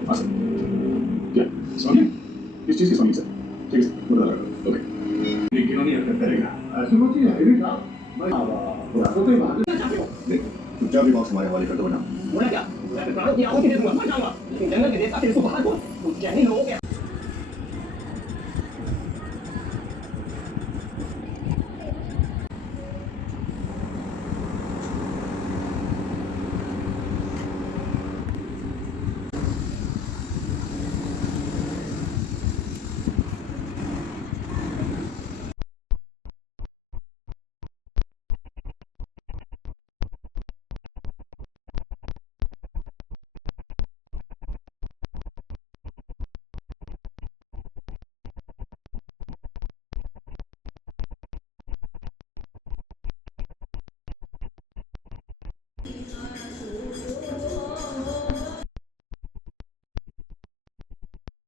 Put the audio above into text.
हाँ सर, क्या स्वामी किस चीज़ की स्वामी सर? ठीक है सर, बता रहा हूँ। ओके लेकिन नहीं हरकत करेगा ऐसी बात ही है नहीं साहब वो तो ही बात है चुपचाप ही बॉक्स हमारे हवाले कर दो ना बोला क्या मैं प्राणों की आहुति दे दूंगा मर जाऊंगा लेकिन जंगल के देवता तेरे को बाहर बोल मुझे नहीं लोगों के